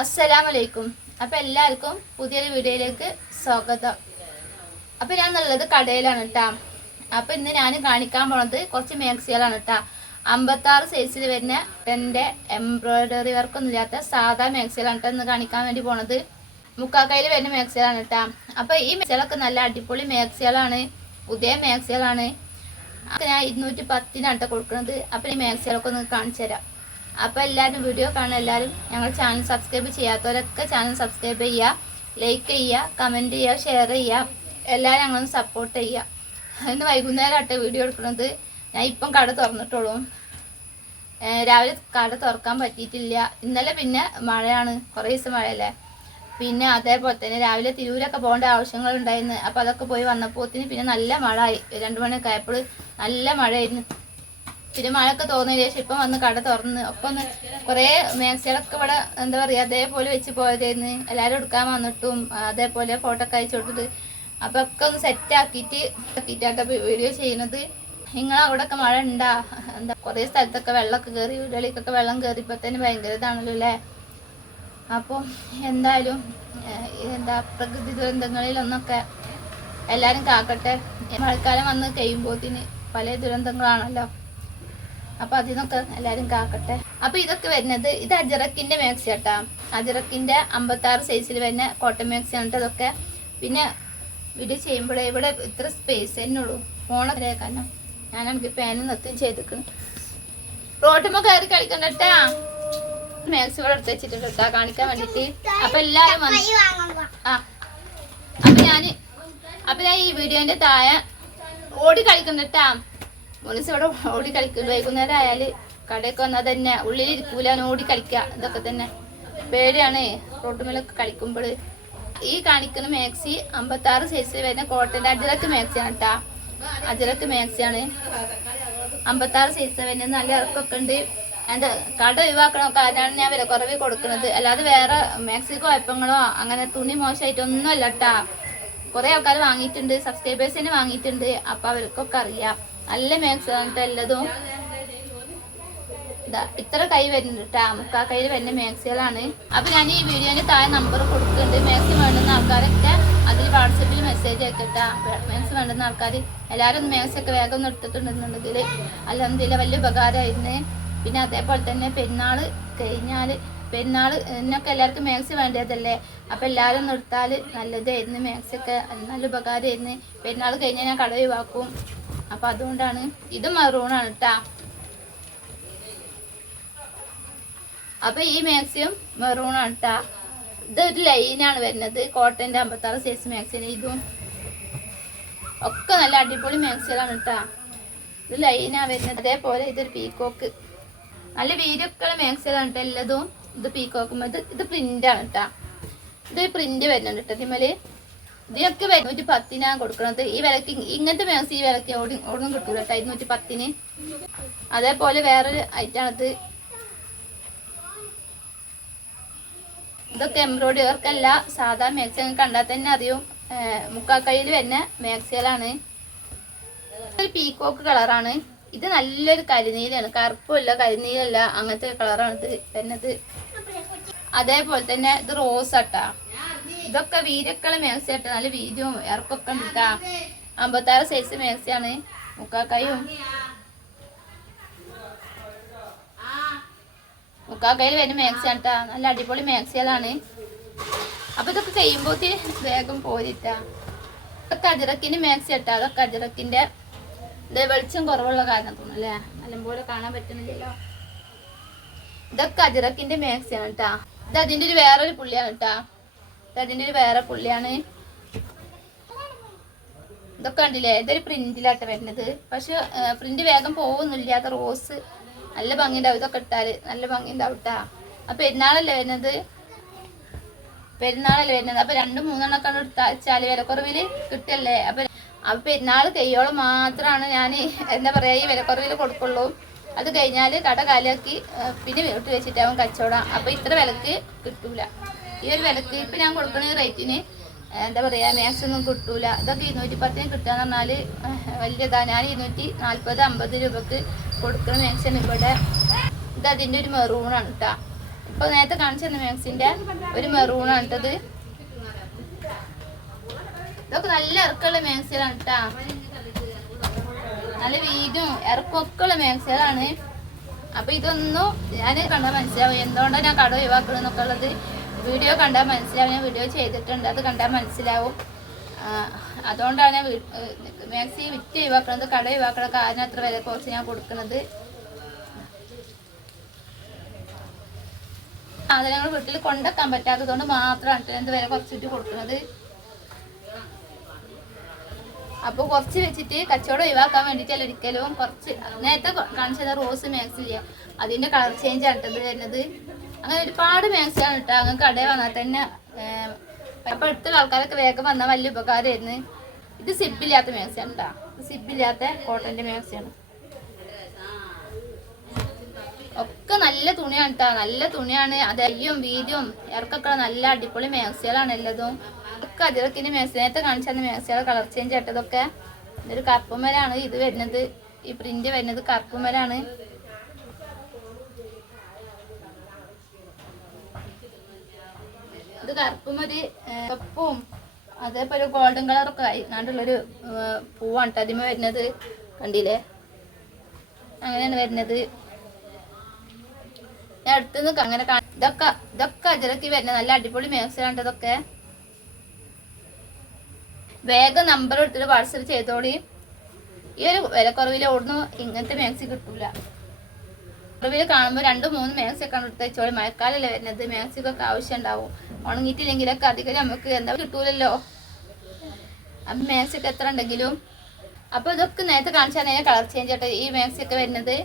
അസ്സലാമലൈക്കും. അപ്പൊ എല്ലാവർക്കും പുതിയൊരു വീഡിയോയിലേക്ക് സ്വാഗതം. അപ്പൊ ഞാൻ ഉള്ളത് കടയിലാണ് കേട്ടാ അപ്പൊ ഇന്ന് ഞാൻ കാണിക്കാൻ പോണത് കുറച്ച് മാക്സികളാണ് കേട്ടാ അമ്പത്താറ് സൈസിൽ വരുന്ന എന്റെ എംബ്രോയിഡറി വർക്കൊന്നും ഇല്ലാത്ത സാധാ മാക്സികളാണ് കേട്ടോ ഇന്ന് കാണിക്കാൻ വേണ്ടി പോണത്. മുക്കാക്കയിൽ വരുന്ന മാക്സികളാണ് കേട്ടാ അപ്പൊ ഈ മാക്സികളൊക്കെ നല്ല അടിപൊളി മാക്സികളാണ്. പുതിയ മാക്സികളാണ്. ഞാൻ ഇരുന്നൂറ്റി പത്തിനാണ് കേട്ടോ കൊടുക്കുന്നത് അപ്പൊ ഈ മാക്സികളൊക്കെ ഒന്ന് കാണിച്ചു തരാം. അപ്പോൾ എല്ലാവരും വീഡിയോ കാണുന്ന എല്ലാവരും ഞങ്ങൾ ചാനൽ സബ്സ്ക്രൈബ് ചെയ്യാത്തവരൊക്കെ ചാനൽ സബ്സ്ക്രൈബ് ചെയ്യുക. ലൈക്ക് ചെയ്യുക കമന്റ് ചെയ്യുക ഷെയർ ചെയ്യുക. എല്ലാവരും ഞങ്ങളൊന്ന് സപ്പോർട്ട് ചെയ്യുക. ഇന്ന് വൈകുന്നേരം ആട്ടെ വീഡിയോ എടുക്കുന്നത്. ഞാൻ ഇപ്പം കട തുറന്നിട്ടുള്ളൂ. രാവിലെ കട തുറക്കാൻ പറ്റിയിട്ടില്ല. ഇന്നലെ പിന്നെ മഴയാണ്. കുറേ ദിവസം മഴയല്ലേ? പിന്നെ അതേപോലെ തന്നെ രാവിലെ തിരൂരൊക്കെ പോകേണ്ട ആവശ്യങ്ങളുണ്ടായിരുന്നു അപ്പോൾ അതൊക്കെ പോയി വന്നപ്പോത്തിന് പിന്നെ നല്ല മഴ ആയി. രണ്ട് മണിയൊക്കെ ആയപ്പോൾ നല്ല മഴയായിരുന്നു. പിന്നെ മഴയൊക്കെ തോന്നിയതിന് ശേഷം ഇപ്പം വന്ന് കട തുറന്ന് ഒക്കെ ഒന്ന് കുറേ മാക്സികളൊക്കെ ഇവിടെ എന്താ പറയുക അതേപോലെ വെച്ച് പോയതായിരുന്നു എല്ലാവരും എടുക്കാൻ വന്നിട്ടും അതേപോലെ ഫോട്ടോ ഒക്കെ അയച്ചു അപ്പം ഒക്കെ ഒന്ന് സെറ്റ് ആക്കിയിട്ട് ആക്കിയിട്ടാട്ടോ വീഡിയോ ചെയ്യുന്നത്. നിങ്ങൾ അവിടെ ഒക്കെ മഴ ഉണ്ടാ? എന്താ കുറേ സ്ഥലത്തൊക്കെ വെള്ളമൊക്കെ കയറി വീടുകളിലേക്കൊക്കെ വെള്ളം കയറിയപ്പോൾ തന്നെ ഭയങ്കര ഇതാണല്ലോ അല്ലേ? അപ്പം എന്തായാലും എന്താ പ്രകൃതി ദുരന്തങ്ങളിലൊന്നൊക്കെ എല്ലാവരും കാക്കട്ടെ. മഴക്കാലം വന്ന് കഴിയുമ്പോത്തിന് പല ദുരന്തങ്ങളാണല്ലോ. അപ്പൊ അതിനൊക്കെ എല്ലാരും കാക്കട്ടെ. അപ്പൊ ഇതൊക്കെ വരുന്നത് ഇത് അജറക്കിന്റെ മാക്സി കേട്ടാ അജറക്കിന്റെ അമ്പത്തി ആറ് സൈസിൽ വരുന്ന കോട്ടൺ മാക്സി ആണ് ഇതൊക്കെ. പിന്നെ വീഡിയോ ചെയ്യുമ്പോഴേ ഇവിടെ ഇത്ര സ്പേസ് തന്നെ ഉള്ളൂ. ഫോണൊക്കെ കാരണം ഞാൻ നമുക്ക് പേനും നിർത്തും ചെയ്തിക്കണം റോട്ടുമ്പോ കയറി കളിക്കണ്ടട്ടാ മാക്സി ഇവിടെ എടുത്ത് വെച്ചിട്ടുണ്ട് കാണിക്കാൻ വേണ്ടിട്ട് അപ്പൊ എല്ലാരും ആ. അപ്പൊ ഞാൻ അപ്പൊ ഞാൻ ഈ വീഡിയോന്റെ താഴെ ഓടി കളിക്കണ്ടട്ടാ മുനിസ് ഇവിടെ ഓടി കളിക്കും. വൈകുന്നേരം ആയാൽ കടയൊക്കെ വന്നാൽ തന്നെ ഉള്ളിൽ ഇരിക്കൂല ഓടി കളിക്കുക ഇതൊക്കെ തന്നെ പേടിയാണ്. റോട്ടുമേലൊക്കെ കളിക്കുമ്പോൾ ഈ കാണിക്കുന്ന മാക്സി അമ്പത്താറ് സൈസിൽ വരുന്ന കോട്ടന്റെ അജിലക്ക് മാക്സിയാണ് കേട്ടാ അജിലക്ക് മാക്സിയാണ്. അമ്പത്താറ് സൈസ് വരുന്നത്. നല്ല ഇറക്കൊക്കെ ഉണ്ട് എന്താ കട ഒഴിവാക്കണം കാരണമാണ് ഞാൻ വില കുറവ് കൊടുക്കുന്നത് അല്ലാതെ വേറെ മാക്സി കുഴപ്പങ്ങളോ അങ്ങനെ തുണി മോശമായിട്ടൊന്നും അല്ല കേട്ടാ കുറെ ആൾക്കാർ വാങ്ങിയിട്ടുണ്ട്. സബ്സ്ക്രൈബേഴ്സ് തന്നെ വാങ്ങിയിട്ടുണ്ട്. അപ്പൊ അവർക്കൊക്കെ അറിയാം. നല്ല മാക്സ് എന്നിട്ട് എല്ലതും. ഇതാ ഇത്ര കൈ വരുന്നുണ്ട് കേട്ടാ മുക്കാ കയ്യിൽ വരുന്ന മാക്സികളാണ് അപ്പൊ ഞാൻ ഈ വീഡിയോന് താഴെ നമ്പർ കൊടുക്കുന്നുണ്ട്. മാക്സി വേണ്ടുന്ന ആൾക്കാരൊക്കെ അതിൽ വാട്സപ്പിൽ മെസ്സേജ് അയക്കട്ടാ. മാക്സി വേണ്ടുന്ന ആൾക്കാർ എല്ലാവരും ഒന്ന് ഒക്കെ വേഗം നിർത്തിട്ടുണ്ടെന്നുണ്ടെങ്കിൽ അല്ലെന്നില്ല വലിയ ഉപകാരമായിരുന്നു പിന്നെ അതേപോലെ തന്നെ പെരുന്നാൾ കഴിഞ്ഞാൽ പെരുന്നാൾ എന്നൊക്കെ എല്ലാവർക്കും മാക്സി വേണ്ടതല്ലേ? അപ്പം എല്ലാവരും ഒന്ന് എടുത്താൽ നല്ലതായിരുന്നു മാക്സി ഒക്കെ. നല്ല ഉപകാരമായിരുന്നു പെരുന്നാൾ കഴിഞ്ഞാൽ ഞാൻ കട ഒഴിവാക്കും. അപ്പം അതുകൊണ്ടാണ് ഇത് മറൂണാണ് കേട്ടാ അപ്പൊ ഈ മാക്സിയും മെറൂണാണ് കേട്ടാ ഇതൊരു ലൈനാണ് വരുന്നത്. കോട്ടന്റെ അമ്പത്താറ് സൈസ് മാക്സിന് ഇതും ഒക്കെ നല്ല അടിപൊളി മാക്സികളാണ് കേട്ടാ ഇത് ലൈനാ വരുന്നത്. അതേപോലെ ഇതൊരു പീക്കോക്ക് നല്ല വീരൊക്കെയുള്ള മാക്സികളാണ് കേട്ടോ എല്ലാതും ഇത് പീക്കോക്കും ഇത് ഇത് പ്രിന്റാണ് കേട്ടാ ഇത് പ്രിന്റ് വരുന്നുണ്ട് കേട്ടോ ഇതിമേൽ ഇതിനൊക്കെ ഇരുന്നൂറ്റി പത്തിനാണ് കൊടുക്കുന്നത് ഈ വിലക്ക് ഇങ്ങനത്തെ മേസ് ഈ വിലക്ക് ഓടുന്നും കിട്ടൂല കേട്ടോ. ഇരുന്നൂറ്റി പത്തിന് അതേപോലെ വേറൊരു ഐറ്റാണത് ഇതൊക്കെ എംബ്രോയിഡറി വർക്കല്ല സാധാ മാക്സി കണ്ടാൽ തന്നെ അറിയും. മുക്കാക്കൈയിൽ വരുന്ന മാക്സികളാണ്. ഒരു പീക്കോക്ക് കളറാണ് ഇത് നല്ലൊരു കരിനീലാണ്. കറുപ്പല്ല കരിനീലല്ല അങ്ങനത്തെ കളറാണ് ഇത് വരുന്നത്. അതേപോലെ തന്നെ ഇത് റോസ് ആട്ടാ ഇതൊക്കെ വീരക്കളെ മാക്സി നല്ല വീതിയും ഇറക്കൊക്കെ ഉണ്ട് കേട്ടാ അമ്പത്താറ് സൈസ് മാക്സിയാണ് മുക്കാക്കായും. മുക്കാക്കയിൽ വരുന്ന മാക്സിയാണ് നല്ല അടിപൊളി മാക്സികളാണ് അപ്പൊ ഇതൊക്കെ ചെയ്യുമ്പോ വേഗം പോരിട്ടാ. ഇതൊക്കെ അജിറക്കിന്റെ മാക്സി അതൊക്കെ അജിറക്കിന്റെ വെളിച്ചം കുറവുള്ള കാരണം തോന്നുന്നു അല്ലേ? നല്ലപോലെ കാണാൻ പറ്റുന്നില്ലല്ലോ. ഇതൊക്കെ അജിറക്കിന്റെ മാക്സിയാണ് കേട്ടാ ഇത് അതിന്റെ ഒരു വേറൊരു പുള്ളിയാണ് കേട്ടാ ഇത് ഒരു വേറെ പുള്ളിയാണ്. ഇതൊക്കെ കണ്ടില്ലേ? ഇതൊരു പ്രിന്റിലാട്ട് വരുന്നത്. പക്ഷെ പ്രിന്റ് വേഗം പോകുന്നില്ല അത് റോസ് നല്ല ഭംഗി ഉണ്ടാവും ഇതൊക്കെ ഇട്ടാൽ നല്ല ഭംഗി കേട്ടാ അപ്പൊ പെരുന്നാളല്ലേ വരുന്നത്? പെരുന്നാളല്ലേ വരുന്നത്? അപ്പൊ രണ്ടും മൂന്നെണ്ണൊക്കെ എടുത്താൽ വിലക്കുറവിൽ കിട്ടല്ലേ അപ്പൊ അപ്പൊ പെരുന്നാൾ കയ്യോളം മാത്രമാണ് ഞാൻ എന്താ പറയാ ഈ വിലക്കുറവിൽ കൊടുക്കുള്ളൂ. അത് കഴിഞ്ഞാൽ കട കാലിയാക്കി ആ, പിന്നെ വീട്ടിൽ വെച്ചിട്ടാവും കച്ചവടം. അപ്പൊ ഇത്ര വിലക്ക് കിട്ടൂല. ഈ ഒരു വിലക്ക് ഇപ്പൊ ഞാൻ കൊടുക്കുന്ന റേറ്റിന് എന്താ പറയാ മാക്സ് ഒന്നും കിട്ടൂല. ഇതൊക്കെ ഇരുന്നൂറ്റി പത്തിന് കിട്ടുക പറഞ്ഞാൽ വലിയതാ ഞാൻ ഇരുന്നൂറ്റി നാല്പത് അമ്പത് രൂപക്ക് കൊടുക്കുന്ന മാക്സാണ് ഇവിടെ. ഇത് അതിന്റെ ഒരു മെറൂണാണ് കേട്ടാ ഇപ്പൊ നേരത്തെ കാണിച്ചു തന്ന മാക്സിന്റെ ഒരു മെറൂണാണ് കേട്ടത് ഇതൊക്കെ നല്ല ഇറക്കമുള്ള മാക്സികളാണ് കേട്ടാ നല്ല വീതും ഇറക്കമൊക്കെ ഉള്ള മാക്സികളാണ് അപ്പൊ ഇതൊന്നും ഞാൻ കണ്ടാൽ മനസ്സിലാവും. എന്തുകൊണ്ടാണ് ഞാൻ കട ഒഴിവാക്കണമെന്നൊക്കെ ഉള്ളത്. വീഡിയോ കണ്ടാൽ മനസ്സിലാവും. ഞാൻ വീഡിയോ ചെയ്തിട്ടുണ്ട്. അത് കണ്ടാൽ മനസ്സിലാവും. അതുകൊണ്ടാണ് ഞാൻ മാക്സി വിറ്റ് ഒഴിവാക്കണത്. കട ഒഴിവാക്കണ കാരണം അത്ര വില കുറച്ച് ഞാൻ കൊടുക്കുന്നത് സാധനങ്ങൾ വീട്ടിൽ കൊണ്ടെക്കാൻ പറ്റാത്തതുകൊണ്ട് മാത്രമാണ് എന്ത് വില കുറച്ചിട്ട് കൊടുക്കുന്നത് അപ്പൊ കുറച്ച് വെച്ചിട്ട് കച്ചവടം ഒഴിവാക്കാൻ വേണ്ടിയിട്ടല്ല ഒരിക്കലും കുറച്ച് നേരത്തെ കാണിച്ചത് റോസ് മാക്സ് ചെയ്യാം അതിന്റെ കളർ ചേഞ്ച് ആട്ടത് വരുന്നത്. അങ്ങനെ ഒരുപാട് മാക്സിമം കേട്ടോ. അങ്ങനെ കടയിൽ വന്നാൽ തന്നെ അപ്പം അടുത്തുള്ള ആൾക്കാരൊക്കെ വേഗം വന്നാൽ വലിയ ഉപകാരമായിരുന്നു. ഇത് സിപ്പില്ലാത്ത മാക്സിയാണ് കേട്ടോ. സിബില്ലാത്ത കോട്ടന്റെ മാക്സ് ആണ് ഒക്കെ നല്ല തുണിയാണ് കേട്ടോ. നല്ല തുണിയാണ്. അത് അയ്യും വീതിയും ഇറക്കൊക്കെ നല്ല അടിപൊളി മാക്സികളാണ് എല്ലാതും. ഒക്കെ അതിലൊക്കെ മാക്സി നേരത്തെ കാണിച്ചാൽ മാക്സികളെ കളർ ചേഞ്ച് ആയിട്ടതൊക്കെ ഇതൊരു കറുപ്പുമലാണ് ഇത് വരുന്നത് ഈ പ്രിന്റ് വരുന്നത് കറുപ്പുമലാണ് ഇത് കറുപ്പുമൊരു കപ്പും അതേപോലെ ഗോൾഡൻ കളറൊക്കെ ആയി. നാട്ടിലുള്ളൊരു പൂവാണ് അതിമ വരുന്നത്. കണ്ടില്ലേ? അങ്ങനെയാണ് വരുന്നത്. ഞാൻ അടുത്തുനിന്ന് അങ്ങനെ കാ- ഇതൊക്കെ ഇതൊക്കെ അജറക്കി വരുന്നത്. നല്ല അടിപൊളി മേക്സിലാണ് ഇതൊക്കെ. വേഗം നമ്പർ എടുത്തിട്ട് വാട്സപ്പ് ചെയ്തോളി. ഈ ഒരു വിലക്കുറവിൽ ഓടുന്നു ഇങ്ങനത്തെ മാക്സി കിട്ടൂല. കുറവിൽ കാണുമ്പോൾ രണ്ടും മൂന്നും മാക്സി ഒക്കെ എടുത്ത് വെച്ചോളി മഴക്കാലല്ലേ വരുന്നത്. ഒക്കെ ആവശ്യം ഉണ്ടാവും. ഉണങ്ങിയിട്ടില്ലെങ്കിലൊക്കെ അധികം നമുക്ക് എന്താ കിട്ടൂലല്ലോ. അപ്പം മാക്സി ഒക്കെ എത്ര ഉണ്ടെങ്കിലും. അപ്പോൾ ഇതൊക്കെ നേരത്തെ കാണിച്ചാൽ നേരെ കളർ ചേഞ്ച് ആട്ടെ. ഈ മാക്സി ഒക്കെ വരുന്നത്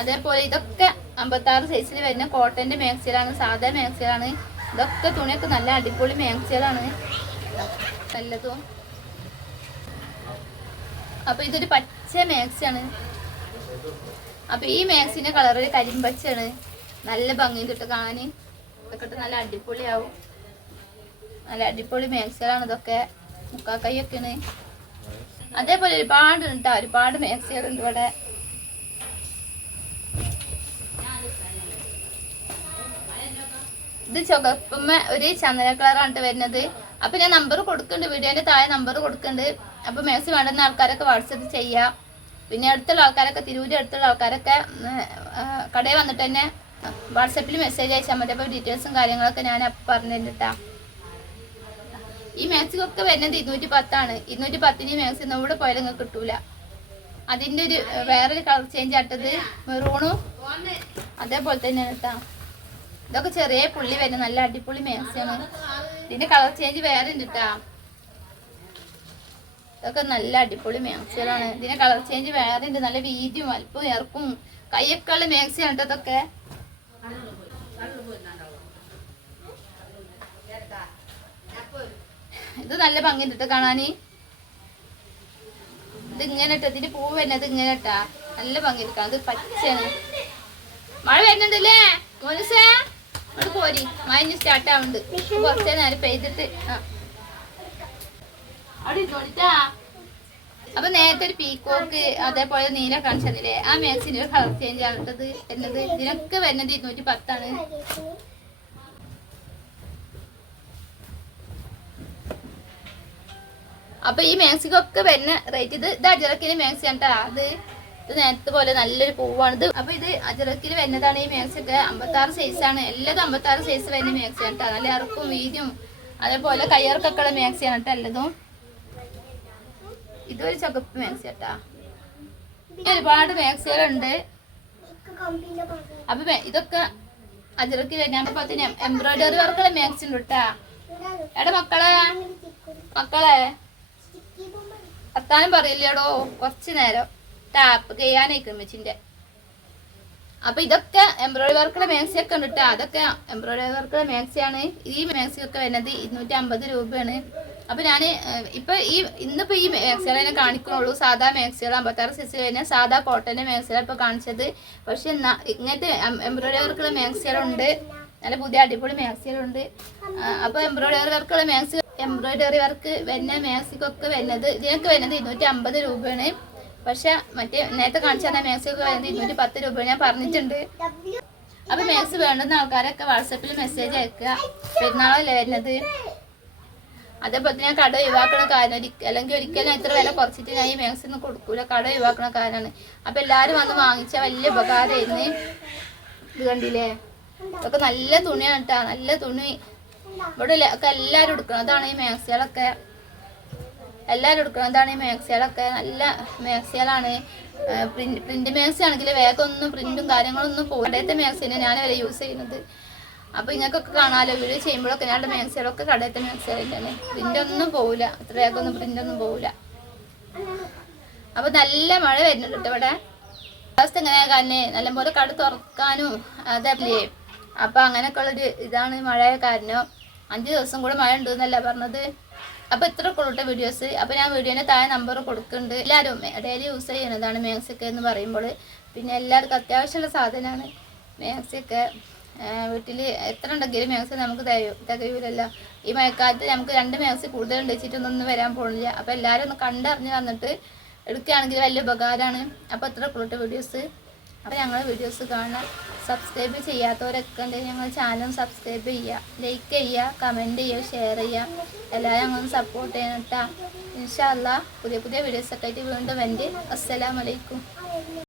അതേപോലെ ഇതൊക്കെ അമ്പത്താറ് സൈസിൽ വരുന്ന കോട്ടന്റെ മാക്സികളാണ് സാധാ മാക്സികളാണ് ഇതൊക്കെ തുണിയൊക്കെ നല്ല അടിപൊളി മാക്സികളാണ് നല്ലതും. അപ്പൊ ഇതൊരു പച്ച മാക്സിയാണ് അപ്പൊ ഈ മാക്സിന്റെ കളർ കരിമ്പച്ചാണ് നല്ല ഭംഗി കിട്ടും കാണാൻ. ഇതൊക്കെ നല്ല അടിപൊളിയാവും. നല്ല അടിപൊളി മാക്സികളാണ് ഇതൊക്കെ. മുക്കാക്കൈയൊക്കെയാണ്. അതേപോലെ ഒരുപാട് ഉണ്ട്. ഒരുപാട് മാക്സികളുണ്ട് ഇവിടെ. ഇത് ചുവപ്പുമ്മ ഒരു ചന്ദന കളറാണ് വരുന്നത്. അപ്പൊ ഞാൻ നമ്പർ കൊടുക്കുന്നുണ്ട്. വീഡിയോന്റെ താഴെ നമ്പർ കൊടുക്കുന്നുണ്ട്. അപ്പൊ മാക്സി വേണ്ടുന്ന ആൾക്കാരൊക്കെ വാട്സപ്പ് ചെയ്യാം. പിന്നെ അടുത്തുള്ള ആൾക്കാരൊക്കെ തിരൂര് അടുത്തുള്ള ആൾക്കാരൊക്കെ കടയിൽ വന്നിട്ട് തന്നെ വാട്സപ്പിൽ മെസ്സേജ് അയച്ചാൽ മതി. അപ്പോൾ ഡീറ്റെയിൽസും കാര്യങ്ങളൊക്കെ ഞാൻ അപ്പം പറഞ്ഞിട്ടാ ഈ മാക്സിക്കൊക്കെ വരുന്നത് ഇരുന്നൂറ്റി പത്താണ് ഇരുന്നൂറ്റി പത്തിന് മാക്സി ഒന്നും ഇവിടെ പോയാലും നിങ്ങൾക്ക് കിട്ടൂല. അതിന്റെ ഒരു വേറൊരു കളർ ചേഞ്ച് ആട്ടത് മെറൂണും അതേപോലെ തന്നെയാണ് കേട്ടോ ഇതൊക്കെ ചെറിയ പുള്ളി വരുന്ന നല്ല അടിപൊളി മാക്സിയാണ് ഇതിന്റെ കളർ ചേഞ്ച് വേറെ ഉണ്ട് കേട്ടാ ഇതൊക്കെ നല്ല അടിപൊളി മാക്സികളാണ്. ഇതിന്റെ കളർ ചേഞ്ച് വേറെ ഉണ്ട്. നല്ല വീതിയും അല്പം ഇറക്കും കയ്യൊക്കെ ഉള്ള മാക്സിയാണ് കേട്ടോ ഇതൊക്കെ. ഇത് നല്ല ഭംഗി ഇട്ട് കാണാന്. ഇത് ഇങ്ങനെ ഇട്ട്. ഇതിന്റെ പൂ വരുന്നത് ഇങ്ങനെ ഇട്ടാ. നല്ല ഭംഗി എടുക്കാം അത് പച്ചയാണ്. മഴ വരുന്നുണ്ടല്ലേ മോനുസേ പോരി. മഴ ഇനി സ്റ്റാർട്ട് ആവുന്നുണ്ട് കുറച്ചേ നേരം പെയ്തിട്ട് ആ. അപ്പൊ നേരത്തെ ഒരു പീക്കോക്ക് അതേപോലെ നീല കാണിച്ചതില്ലേ ആ മാക്സിന്റെ ഒരു കളർ ചേഞ്ച് ആണ് എന്നത് ഇതിനൊക്കെ വരുന്നത് ഇരുന്നൂറ്റി പത്താണ് അപ്പൊ ഈ മാക്സിക്കൊക്കെ വരുന്ന റേറ്റ് ഇത് ഇത് അജറക്കിന് മാക്സി ആണ് അത് ഇത് നേരത്തെ പോലെ നല്ലൊരു പൂവാണ്. ഇത് അപ്പൊ ഇത് അജറക്കിൽ വരുന്നതാണ് ഈ മാക്സി ഒക്കെ അമ്പത്താറ് സൈസ് ആണ്. എല്ലാതും അമ്പത്താറ് സൈസ് വരുന്ന മാക്സി ആണ് നല്ല ഇറക്കും വീതിയും അതേപോലെ കയ്യിറക്കൊക്കെ ഉള്ള മാക്സി ആണ് ഇതൊരു ചുവപ്പ് മാക്സി കേട്ടാ ഒരുപാട് മാക്സികളുണ്ട്. അപ്പൊ ഇതൊക്കെ അജറക്കിൽ ഞാൻ എംബ്രോയിഡറി വർക്കുള്ള മാക്സി ഉണ്ട് കേട്ടാ എടാ മക്കളെ. മക്കളെ. അത്താനും പറയില്ലേടോ? കുറച്ച് നേരം ടാപ്പ് ചെയ്യാനായിരിക്കും മെച്ചിന്റെ അപ്പൊ ഇതൊക്കെ എംബ്രോയിഡറി വർക്കുള്ള മാക്സി ഒക്കെ ഉണ്ട് കേട്ടോ അതൊക്കെ എംബ്രോയിഡറി വർക്കുള്ള മാക്സി ആണ് ഈ മാക്സി ഒക്കെ വരുന്നത് ഇരുന്നൂറ്റി അമ്പത് രൂപയാണ്. അപ്പൊ ഞാൻ ഇപ്പൊ ഈ ഇന്നിപ്പോ ഈ മാക്സികൾ തന്നെ കാണിക്കുന്നുള്ളൂ സാധാ മാക്സികൾ അമ്പത്താറ് സൈസ് കഴിഞ്ഞാൽ സാധാ കോട്ടന്റെ മാക്സികൾ ഇപ്പൊ കാണിച്ചത്. പക്ഷെ ഇങ്ങനത്തെ എംബ്രോയിഡറി വർക്കുള്ള മാക്സികളുണ്ട് നല്ല പുതിയ അടിപൊളി മാക്സികളുണ്ട് അപ്പൊ എംബ്രോയിഡറി വർക്കുള്ള മാക്സി എംബ്രോയിഡറി വർക്ക് വരുന്ന മാക്സിക്കൊക്കെ വരുന്നത് ഇതിനൊക്കെ വരുന്നത് ഇരുന്നൂറ്റി അമ്പത് രൂപയാണ്. പക്ഷെ മറ്റേ നേരത്തെ കാണിച്ച മാക്സിക്കൊക്കെ വരുന്നത് ഇരുന്നൂറ്റി പത്ത് രൂപ ഞാൻ പറഞ്ഞിട്ടുണ്ട്. അപ്പൊ മാക്സ് വേണ്ടുന്ന ആൾക്കാരൊക്കെ വാട്സപ്പിൽ മെസ്സേജ് അയക്കുക. പെരുന്നാളല്ലേ വരുന്നത്? അതേപോലെ ഞാൻ കട ഒഴിവാക്കണ കാരണം അല്ലെങ്കിൽ ഒരിക്കലും ഇത്ര വില കുറച്ചിട്ട് ഞാൻ ഈ മാഗസിൻ കൊടുക്കൂല. കട ഒഴിവാക്കണ കാരണമാണ് അപ്പൊ എല്ലാരും വന്ന് വാങ്ങിച്ച വലിയ ഉപകാരമായിരുന്നു ഇത് കണ്ടില്ലേ? ഇതൊക്കെ നല്ല തുണിയാണ് കേട്ടാ നല്ല തുണി. ഇവിടെ ഒക്കെ എല്ലാരും എടുക്കണതാണ് ഈ മാക്സികളൊക്കെ എല്ലാവരും എടുക്കുന്നതാണ് ഈ മാക്സികളൊക്കെ നല്ല മാക്സികളാണ് പ്രിന്റ് പ്രിന്റ് മാക്സി ആണെങ്കിൽ വേഗം ഒന്നും പ്രിന്റും കാര്യങ്ങളൊന്നും പോകണ്ടത്തെ മാക്സിനെ ഞാൻ വരെ യൂസ് ചെയ്യുന്നത്. അപ്പൊ ഇങ്ങൾക്കൊക്കെ കാണാലോ? വീഡിയോ ചെയ്യുമ്പോഴൊക്കെ ഞങ്ങളുടെ മാക്സികളൊക്കെ കടയത്തെ തന്നെയാണ് പ്രിന്റ് ഒന്നും പോവില്ല അത്രയൊക്കെ വേഗം ഒന്നും പോവില്ല അപ്പൊ നല്ല മഴ വരുന്നുണ്ട് ഇവിടെ. അവസ്ഥ എങ്ങനെയാ കാരണം. നല്ലപോലെ കട തുറക്കാനും അതല്ലേ അപ്പൊ അങ്ങനെയൊക്കെ ഉള്ളൊരു ഇതാണ് മഴ കാരണം. അഞ്ച് ദിവസം കൂടെ മഴ ഉണ്ട് എന്നല്ല പറഞ്ഞത്. അപ്പൊ ഇത്ര കൊള്ളട്ടെ വീഡിയോസ് അപ്പൊ ഞാൻ വീഡിയോന്റെ താഴെ നമ്പർ കൊടുക്കുന്നുണ്ട്. എല്ലാവരും ഡെയിലി യൂസ് ചെയ്യുന്നതാണ് മാക്സൊക്കെ എന്ന് പറയുമ്പോൾ. പിന്നെ എല്ലാവർക്കും അത്യാവശ്യമുള്ള സാധനമാണ് മാക്സൊക്കെ വീട്ടിൽ എത്ര ഉണ്ടെങ്കിലും മാക്സ് നമുക്ക് തികയൂലല്ല. ഈ മഴക്കാലത്ത് നമുക്ക് രണ്ട് മാക്സ് കൂടുതൽ ഉണ്ട് ഒന്നും വരാൻ പോകുന്നില്ല. അപ്പൊ എല്ലാവരും ഒന്ന് കണ്ടറിഞ്ഞ് വന്നിട്ട് എടുക്കുകയാണെങ്കിൽ വലിയ ഉപകാരമാണ്. അപ്പോൾ എത്ര കൂടുതൽ വീഡിയോസ് അപ്പോൾ ഞങ്ങൾ വീഡിയോസ് കാണാൻ സബ്സ്ക്രൈബ് ചെയ്യാത്തവരൊക്കെ ഉണ്ടെങ്കിൽ ഞങ്ങൾ ചാനൽ സബ്സ്ക്രൈബ് ചെയ്യുക. ലൈക്ക് ചെയ്യുക കമന്റ് ചെയ്യുക ഷെയർ ചെയ്യുക. എല്ലാവരും ഞങ്ങളൊന്ന് സപ്പോർട്ട് ചെയ്യണം കേട്ടോ ഇൻഷാല്ല പുതിയ പുതിയ വീഡിയോസൊക്കെ ആയിട്ട് വീണ്ടും എന്റെ അസ്സലാമലൈക്കും